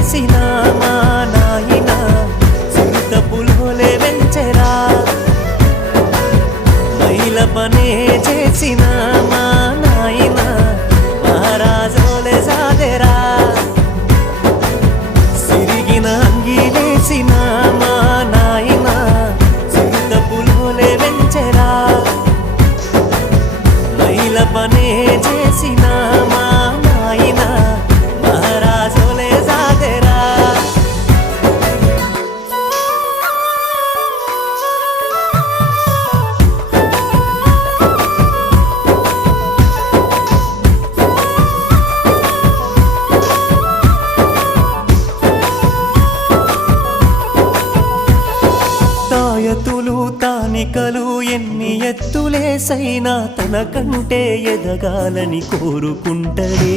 చేసిన మా నాయన చింత పులోలే వెంచెరా మైల పనే చేసిన మా నాయన మహారాజోలే సాదెరా సిరిగిన అంగిలేసిన మా నాయన చింత పులోలే వెంచెరా మైల పనే చేసిన మా నాయన మహారాజోలే సాదెరా తాయతులు తానికలు ఎన్ని ఎత్తులేసైనా తనకంటే ఎదగాలని కోరుకుంటడే